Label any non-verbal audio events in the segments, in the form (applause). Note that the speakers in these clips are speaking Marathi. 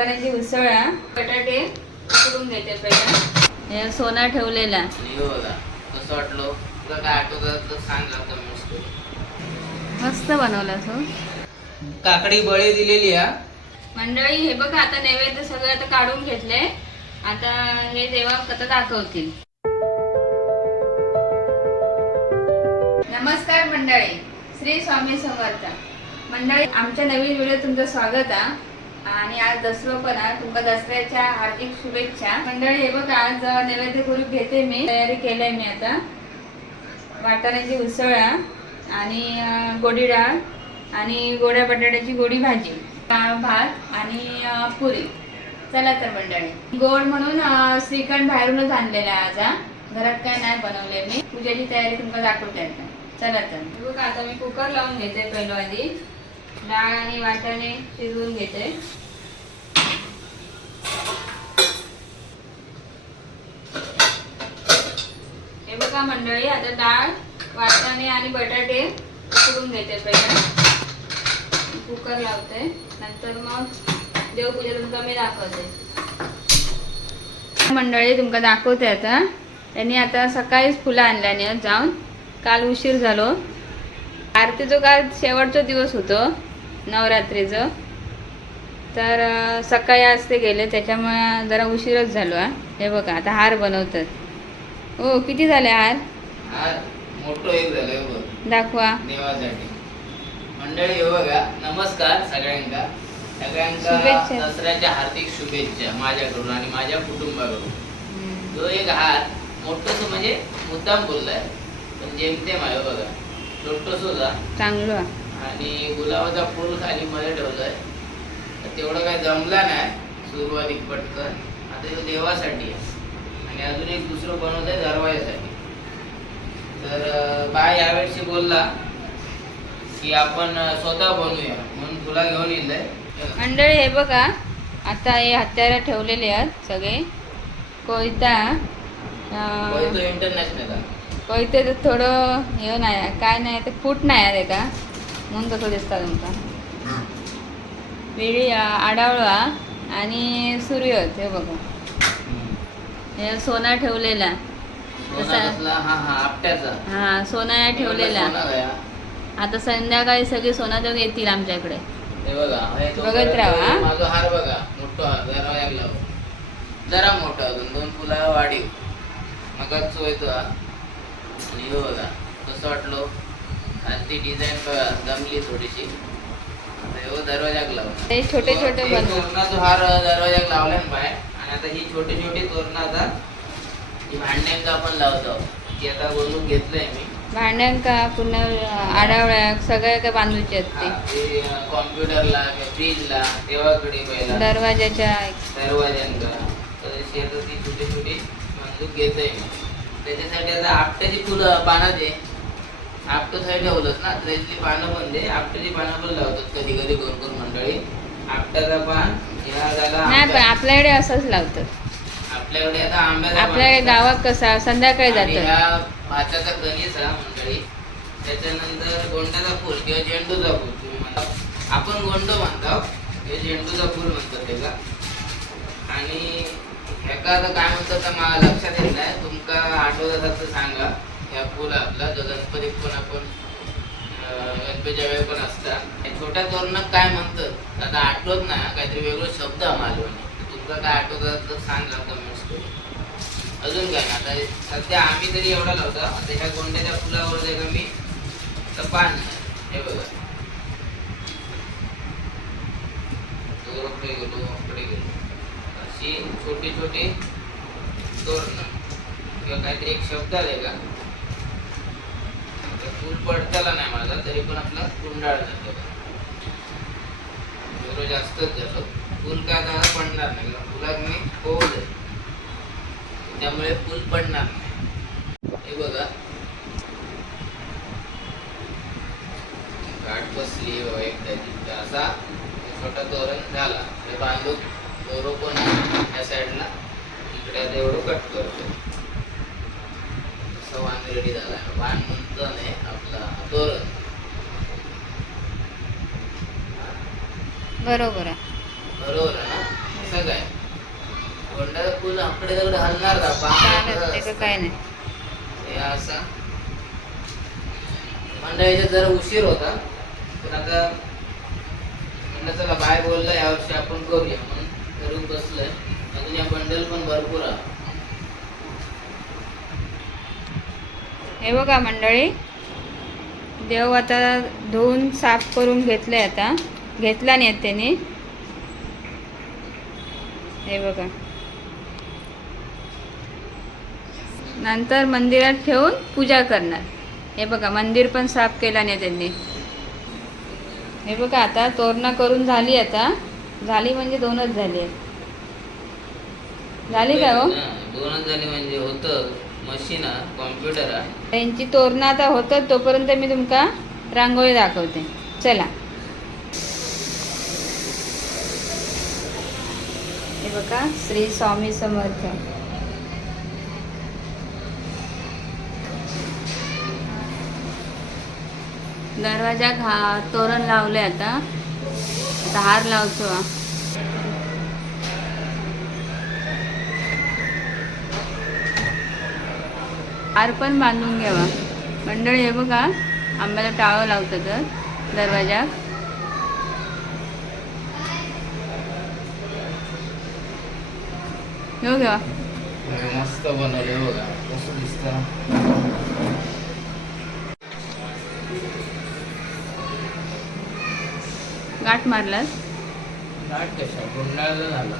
वाटाण्याची उसळ आहे. बटाटे उकडून घेते पहिला. हे सोना ठेवलेला. हो कसं वाटलं? तुला काय आठवतं सांग मस्त. बनवला तो काकडी बळी दिलेली हा. मंडळी हे बघा आता नैवेद्य सगळं आता काढून घेतले. आता हे देवा कथा दाखवतील. नमस्कार मंडळी श्री स्वामी समर्थ. मंडळी आमच्या नवीन व्हिडिओ तुमचं स्वागत आहे आणि आज दसरो पण आहे. तुमका दसऱ्याच्या हार्दिक शुभेच्छा. मंडळी हे बघ आज नैवेद्य करून घेते मी. तयारी केलंय मी आता. वाटाण्याची उसळ आणि गोडी डाळ आणि गोड्या बटाट्याची गोडी भाजी भात आणि पुरी. चला तर मंडळी. गोड म्हणून श्रीखंड बाहेरूनच आणलेला आहे आज घरात काय नाही बनवले मी. पूजेची तयारी तुम्हाला दाखवते आता. चला तर. बघ आता मी कुकर लावून घेते पहिलं आधी. डाळ आणि वाटाणे शिजवून घेते. हे बघा मंडळी आता डाळ वाटाणे आणि बटाटे उकडून घेते पहिला. कुकर लावते. नंतर मग देवपूजा तुमका मी दाखवते. मंडळी तुमका दाखवते आता. त्यांनी आता सकाळीच फुलं आणल्याने जाऊन काल उशीर झालो. आरतीचं काल शेवटचा दिवस होतो नवरात्रीचं. तर सकाळी आज ते गेले त्याच्यामुळे जरा उशीरच झालो हा. हे बघा आता हार बनवतात. हो किती झाले हार? हा मोठं दाखवा. मंडळी हे बघा नमस्कार सगळ्यांका. शुभेच्छा. दसऱ्याच्या हार्दिक शुभेच्छा माझ्याकडून आणि माझ्या कुटुंबाकडून. जो एक हार मोठस म्हणजे मुद्दाम बोललाय. पण जेमतेम आहे बघा. छोटस होता चांगलं आहे. आणि गुलाबाचा फूल खाली मध्ये ठेवलाय. तर तेवढं काय जमला नाही सुरुवातीक पटकन. आता तो देवासाठी आहे. आणि अजून एक दुसरं बनवतंय दरवाजासाठी तर बाय यावेळेशी बोलला की आपण स्वतः बनवूया. म्हणून तुला घेऊन येईल मंडळी हे बघा. आता हे हत्यारा ठेवलेले आहेत सगळे. कोयता अं, तो इंटरनॅशनल कोयते तर थोडं हे नाही काय नाही ते फूट नाही आहे का म्हणून तसं दिसतं तुमका वेळी आडावळा आणि सूर्य हे बघा. हे सोना ठेवलेला. सोना हा सोना या ठेवलेला. सोना. आता संध्याकाळी सगळे सोनादेव येतील आमच्याकडे. बघत राहा. माझा हार बघा मोठा हार जरा जरा मोठा अजून दोन फुला वाढीव. मग चोयतो हा हे बघा कसं वाटलो? आणि ती डिझाईन बघा जमली थोडीशी. आता हे दरवाजाक लाव ते छोटे छोटे हार दरवाजाक ना आणि आता ही छोटी छोटी तोरणं आता ही भांड्यांका आपण लावतो. ती आता घेतलंय मी. भांड्यांका पुन्हा सगळ्या काय बांधूचे कॉम्प्युटरला फ्रीजला देवाकडे पहिला. दरवाजाच्या दरवाज्यांका तर अशी आता ती छोटी छोटी बांधूक घेतोय मी. त्याच्यासाठी आता आपट्याची फुलं पानं दे आपटं साईड ठेवलंच ना. त्याची पानं पण दे. आपट्याची पानं पण लावतात कधी कधी कोण कोण मंडळी. आपट्याचा पान ह्या झाला नाही पण आपल्याकडे असंच लावतात. आपल्याकडे आता आंब्याचा आपल्याकडे पान गावात कसा संध्याकाळी जातात ह्या भाताचा कणीस हा मंडळी. त्याच्यानंतर गोंड्याचा फूल किंवा झेंडूचा फूल. तुम्ही म्हणता आपण गोंड म्हणतो हे झेंडूचा फूल म्हणतात त्याला. आणि एखादं आता काय म्हणतात तर मला लक्षात येत नाही. तुमका आठवत असाल सांगा. ह्या पूल आपला जो गणपतीत पण आपण गणपतीच्या वेळ पण असतात छोट्या तोरणात काय म्हणतात? आता आठवत नाही काहीतरी वेगळं शब्द आम्हाला तुमका काय आठवत असेल सांगा कमेंट्स करून. अजून काय ना आता सध्या आम्ही तरी एवढा लावतो. आता ह्या गोंड्याच्या फुलावर जे का मी तर पान हे बघा. गेलो अशी छोटी छोटी तोरण किंवा काहीतरी एक शब्द आलाय का? फूल फुल पडताला नाही माझा तरी पण आपला गुंडाळ जातो. एवढं जास्तच झालं फुल काय झाला पडणार नाही कारण फुलात मी होल त्यामुळे फुल पडणार नाही. हे बघा. गाठ बसली बघा एकदा. असा छोटा तोरण झाला. हे बांधून दोरो पण आहे या साईडला इकडे आता एवढं कट करतो असं वाण रेडी झाला वाण म्हणतो नाही आपला तोरण बरोबर आहे. बरोबर आहे ना? असं काय गोंड्याचं फुल आकडे दगड हलणार का? चालत ते का काय नाही. हे असा. मंडळीचा जरा उशीर होता. पण आता म्हणलं चला बाय बोलला यावर्षी आपण करूया. म्हणून करून बसलोय. अजून या बंडल पण भरपूर आहे. हे बघा मंडळी देव आता धुवून साफ करून घेतलंय आता. घेतला नाही त्याने. हे बघा. नंतर मंदिरात ठेवून पूजा करणार. हे बघा मंदिर पण साफ केला नाही त्यांनी. हे बघा आता तोरणा करून झाली आता. झाली म्हणजे दोनच झाली आहेत. झाली का हो? दोनच झाली म्हणजे होतं. मशीन कॉम्प्युटर तोरणं आता होतं तोपर्यंत मी तुमका रांगोळी दाखवते. चला. हे बघा श्री स्वामी समर्थ. दरवाजा घा तोरण लावले आता. आता हार लावतो. हार पण बांधून घ्यावा. मंडळी हे बघा आंब्याला टाळं लावतं तर दरवाजा. घेऊ घ्या मस्त बनवले बघा कसं दिसतं गाठ मारलास नाट कशा गुंडाळलं झालं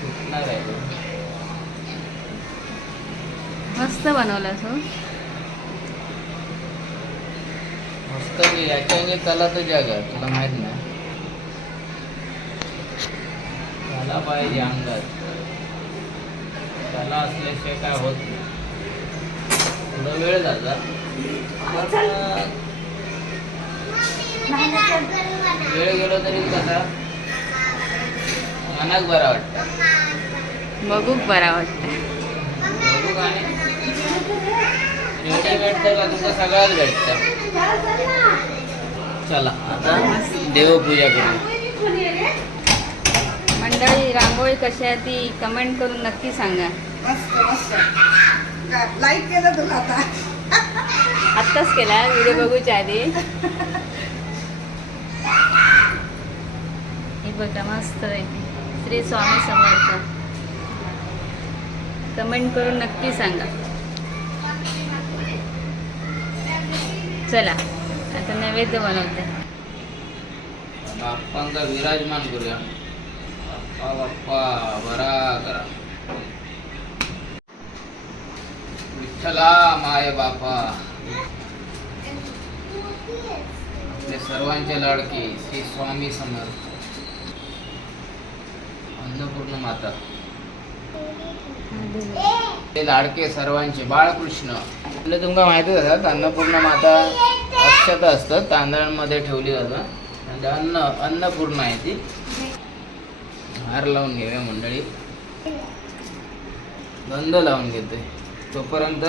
तुटणार आहे. मस्त बनवलास हो मस्त की याच्या कला तर जग तुला माहीत नाही कला पाहिजे अंगात कला असल्याशिवाय काय होत थोडा वेळ झाला वेळ गेलो तरी कसा? मनाक बरा वाटतं. बघूक बरा वाटतं. बघू का नाही रेडी भेटतं का? तुमका सगळ्याच भेटतं. चला आता देवपूजा करू मंडळी रांगोळी कशी आहे ती कमेंट करून नक्की सांगा. मस्त मस्त. लाईक केलं तुला आता? आत्ताच केला व्हिडिओ बघूच्या आधी. हे बघा मस्त आहे श्री स्वामी समर्थ. कमेंट करून नक्की सांगा. चला आता नैवेद्य बनवते. बाप्पांचा विराजमान करूया. बाप्पा बाप्पा करा. विठ्ठला माय बापा. आपले सर्वांचे लाडके श्री स्वामी समर्थ. अन्नपूर्ण माता. ते लाडके सर्वांचे बाळकृष्ण. आपले तुमका माहितीच असतात अन्नपूर्ण माता अक्षता असतात तांदळामध्ये ठेवली जातात. आणि अन्न अन्नपूर्ण आहे ती. हार लावून घेऊया मंडळी. गंध लावून घेते. तोपर्यंत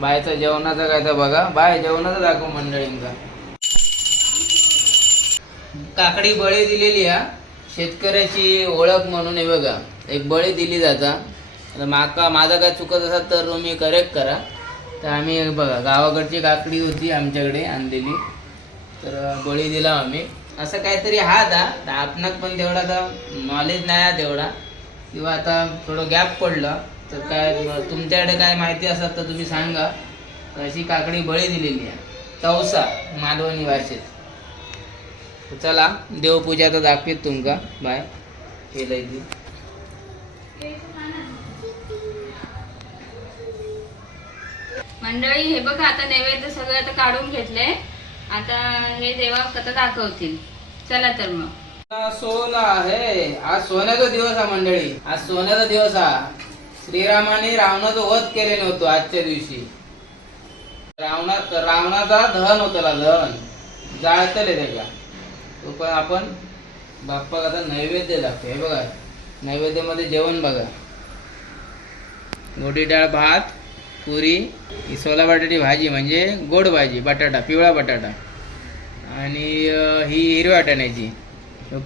बायचा जेवणाचा काय तर बघा. बाय जेवणाचा दाखव मंडळींचा. काकडी बळी दिलेली हा. शेतकऱ्याची ओळख म्हणून हे बघा. एक बळी दिली जाता. आता माका माझा काय चुकत असाल तर तुम्ही करेक्ट करा. तर आम्ही बघा गावाकडची काकडी होती आमच्याकडे आणलेली. तर बळी दिला आम्ही. असं काहीतरी हा दा. आपणाक पण तेवढा आता नॉलेज नाही आहे तेवढा. किंवा आता थोडं गॅप पडलं तर काय तुमच्याकडे काय माहिती असत तर तुम्ही सांगा. अशी काकडी बळी दिलेली आहे. तवसा मालवणी भाषेत चला देवपूजा तर दाखवीत तुमका. बाय. केलंय ती. मंडळी हे बघा आता नैवेद्य सगळं आता काढून घेतले आता हे देवा कथा दाखवतील. चला तर मग. सोना आहे. आज सोन्याचा दिवस हा मंडळी. आज सोन्याचा दिवस हा. श्रीरामाने रावणाचा वध केले नव्हतो आजच्या दिवशी. रावणा रावणाचा दहन होतला दहन. जाळतले त्याला. तो पण आपण बाप्पा आता नैवेद्य दाखतो हे बघा नैवेद्यामध्ये जेवण बघा. गोडी डाळ भात पुरी ही सोला बटाटी भाजी म्हणजे गोड भाजी बटाटा पिवळा बटाटा. आणि ही हिरव्या वाटाण्याची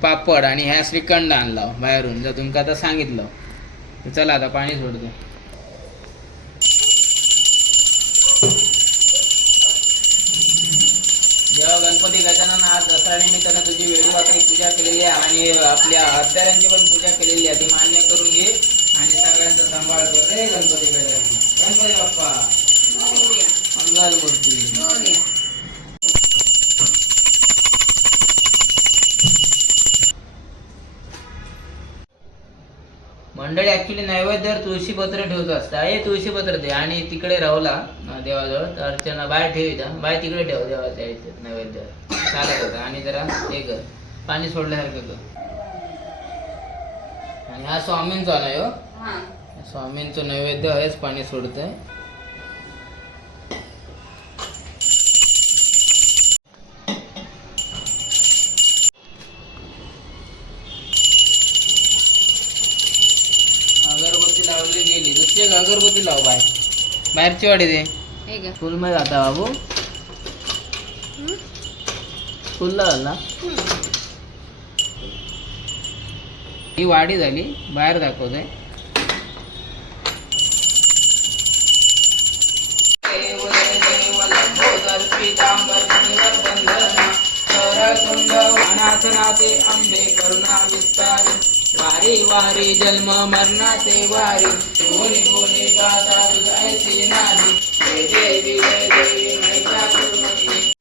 पापड आणि ह्या श्रीखंड आणला बाहेरून जर तुमका आता सांगितलं. चला आता पाणी सोडतो. जेव्हा गणपती गजानन आज दसरा निमित्तानं तुझी वेळी वाकडी पूजा केलेली आहे आणि आपल्या हत्यारांची पण पूजा केलेली आहे ती मान्य करून घे. आणि सगळ्यांचा सांभाळ कर रे गणपती गजानन गणपती बाप्पा. मंगल मूर्ती. मंडळी ऍक्च्युली नैवेद्यावर तुळशी पत्र ठेवत असता. हे तुळशी पत्र दे आणि तिकडे राहला देवाजवळ. तर अर्चना बाहेर ठेविता बाहेर तिकडे ठेव देवाच्या इथे नैवेद्यावर. चालत होता. आणि जरा हे कर. पाणी सोडल्यासारखं कर. आणि हा स्वामींचा नाही हा. स्वामींचं नैवेद्य हेच पाणी सोडतंय अगरबत्ती लावली गेली. दुसरी एक अगरबत्ती लाव बाय बाहेरची वाडी दे. हे घ्या फुलमध्ये जाता बाबू फुल लावला ही. वाडी झाली. बाहेर अनाथ दाखवतोय अंबे करुणा विस्तारी. वारी वारी जन्म मरणाचे वारी. बोली बोली गाता तुझायची नारी. जय देवी जय देवी महिषासुरमर्दिनी.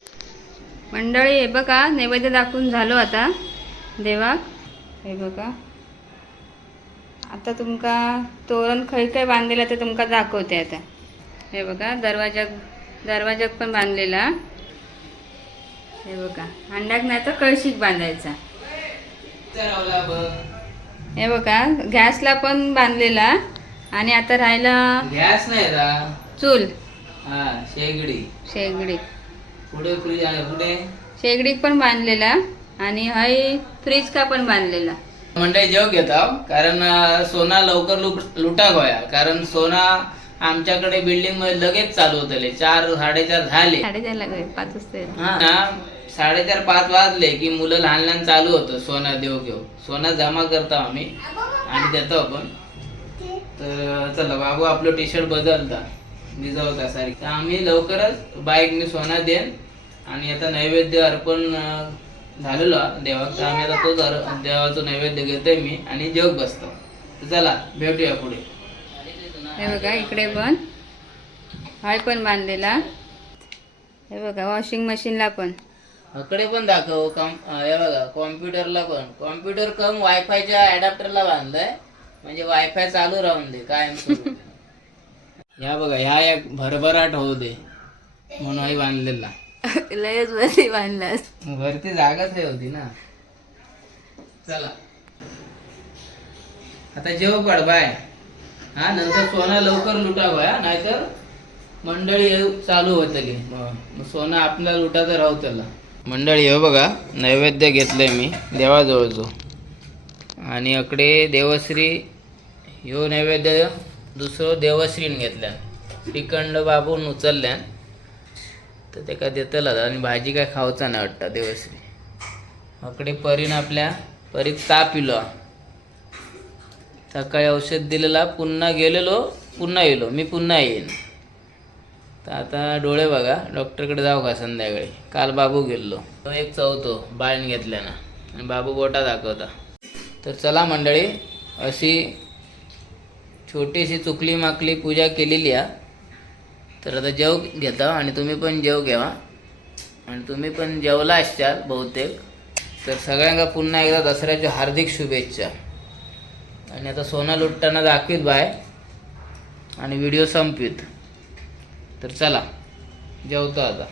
मंडळी हे बघा नैवेद्य दाखवून झालो आता. देवा हे बघा. आता तुमका तोरण खै खै बांधलेलं ते तुमका दाखवते आता. हे बघा दरवाजा दरवाजाक पण बांधलेला. हे बघा अंडाक नाही तर कळशीक बांधायचा. हे बघा गॅसला पण बांधलेला आणि आता राहिला गॅस नाही रा. चूल. हा शेगडी. शेगडी. पुढे फ्रीज आहे पुढे? शेगडीक पण बांधलेला आणि हय फ्रीज का पण बांधलेला. मंडळी जेव घेता कारण सोना लवकर लुट गोया कारण सोना आमच्याकडे बिल्डिंगमध्ये लगेच चालू होतले. चार साडेचार झाले. साडेचार लागले पाच वाजता हा. साडेचार पाच वाजले की मुलं लहान लहान चालू होतं. सोना देव घेऊ. सोनं जमा करतो आम्ही. आणि देतो आपण. तर चला बाबू आपलं टी शर्ट बदलता भिजवता सारखी तर आम्ही लवकरच बाईकने सोनं देन आणि आता नैवेद्य अर्पण झालेलो आहे देवाक तर आम्ही आता तोच अर- देवाचं नैवेद्य घेतोय मी आणि जग बसतो. तर चला भेटूया पुढे. हे बघा इकडे पण. हाय पण बांधलेला. हे बघा वॉशिंग मशीनला पण. अकडे पण दाखव कम हे बघा कॉम्प्युटरला पण. कॉम्प्युटर कम वायफायच्या अडॅप्टरला बांधलंय. म्हणजे वायफाय चालू राहून दे कायम ह्या बघा ह्या एक भरभराट होऊ दे म्हणून आई बांधलेला. (laughs) लयच वरती बांधलास. वरती जागाच हे होती ना. चला. आता जेव पड बाय. हा नंतर सोना लवकर लुटा गोया नाहीतर मंडळी हे चालू होतली. मग सोनं आपल्याला लुटाचं राहतला मंडळी हो बघा नैवेद्य घेतलं आहे मी देवाजवळचो आणि अकडे देवश्री ह्यो नैवेद्य दुसरो देवश्रीन घेतल्यान. श्रीखंड बाबून उचलल्यान तर ते काय देतला आणि भाजी काय खावचा नाही वाटतं देवश्री. अकडे परीन आपल्या परीत ताप इलो. सकाळी औषध दिलेला पुन्हा गेलेलो पुन्हा येलो मी पुन्हा येईन. तर आता डोळे बघा. डॉक्टरकडे जाऊ का संध्याकाळी? काल बाबू गेलो. तो एक चौथो बाळण घेतल्यानं. आणि बाबू बोटा दाखवता. तर चला मंडळी अशी छोटीशी चुकली माकली पूजा केलेली आहे तर आता जेव घेता आणि तुम्ही पण जेव घ्यावा आणि तुम्ही पण जेवला असशाल बहुतेक. तर सगळ्यांना पुन्हा एकदा दसऱ्याच्या हार्दिक शुभेच्छा. आणि आता सोनं लुटताना दाखवीत बाय. आणि व्हिडिओ संपवीत. तर चला जेवतो आता.